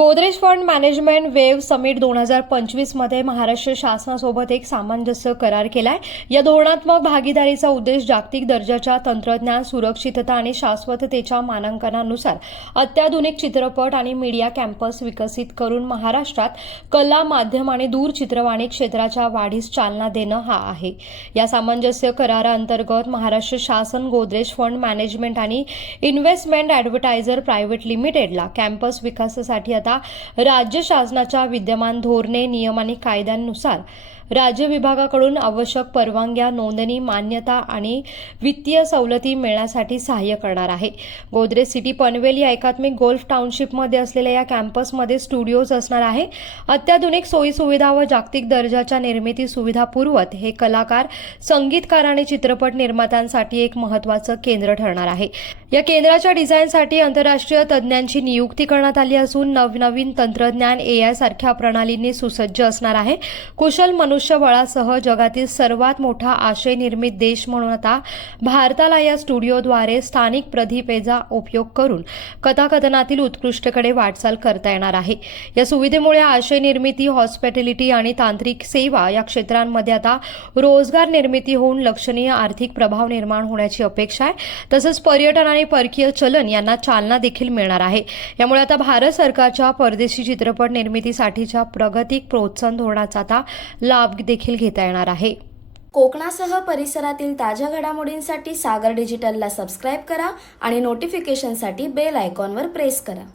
Godrej fund management wave summit 2025 मध्ये महाराष्ट्र शासनासोबत एक सामंजस्य करार केलाय। या धोरणात्मक भागीदारीचा उद्देश जागतिक दर्जाच्या तंत्रज्ञान, सुरक्षितता आणि शाश्वततेच्या मानांकनानुसार अत्याधुनिक चित्रपट आणि मीडिया कॅम्पस विकसित करून महाराष्ट्रात कला, माध्यम आणि दूरचित्रवाणी क्षेत्राच्या वाढीस चालना देणं हा आहे। या सामंजस्य कराराअंतर्गत महाराष्ट्र शासन गोदरेज फंड मॅनेजमेंट आणि इन्व्हेस्टमेंट ॲडव्हर्टायझर प्रायव्हेट लिमिटेडला कॅम्पस विकासासाठी आता राज्य शासनाच्या विद्यमान धोरणे, नियम आणि कायद्यांनुसार राज्य विभागाकडून आवश्यक परवानग्या, नोंदणी, मान्यता आणि वित्तीय सवलती मिळण्यासाठी सहाय्य करणार आहे। गोदरेज सिटी पनवेल या एकात्मिक गोल्फ टाउनशिपमध्ये असलेल्या या कॅम्पसमध्ये स्टुडिओज असणार आहे। अत्याधुनिक सोयी सुविधा व जागतिक दर्जाच्या निर्मिती सुविधा पुरवत हे कलाकार, संगीतकार आणि चित्रपट निर्मात्यांसाठी एक महत्त्वाचं केंद्र ठरणार आहे। या केंद्राच्या डिझाईनसाठी आंतरराष्ट्रीय तज्ज्ञांची नियुक्ती करण्यात आली असून नवनवीन तंत्रज्ञान, AI सारख्या प्रणालींनी सुसज्ज असणार आहे। कुशल मनुष्यबळासह जगातील सर्वात मोठा आशय निर्मित देश म्हणून आता भारताला या स्टुडिओद्वारे स्थानिक प्रतिभेचा उपयोग करून कथाकथनातील उत्कृष्टतेकडे वाटचाल करता येणार आहे। या सुविधेमुळे आशय निर्मिती, हॉस्पिटॅलिटी आणि तांत्रिक सेवा या क्षेत्रांमध्ये आता रोजगार निर्मिती होऊन लक्षणीय आर्थिक प्रभाव निर्माण होण्याची अपेक्षा आहे। तसंच पर्यटन आणि परकीय चलन यांना चालना देखील मिळणार आहे। यामुळे आता भारत सरकारच्या परदेशी चित्रपट निर्मितीसाठीच्या प्रगती प्रोत्साहन धोरणाचा आता लाभ देखील घेता येणार आहे। कोकणासह परिसरातील ताज्या घडामोडींसाठी सागर डिजिटलला सबस्क्राईब करा आणि नोटिफिकेशनसाठी बेल आयकॉनवर प्रेस करा।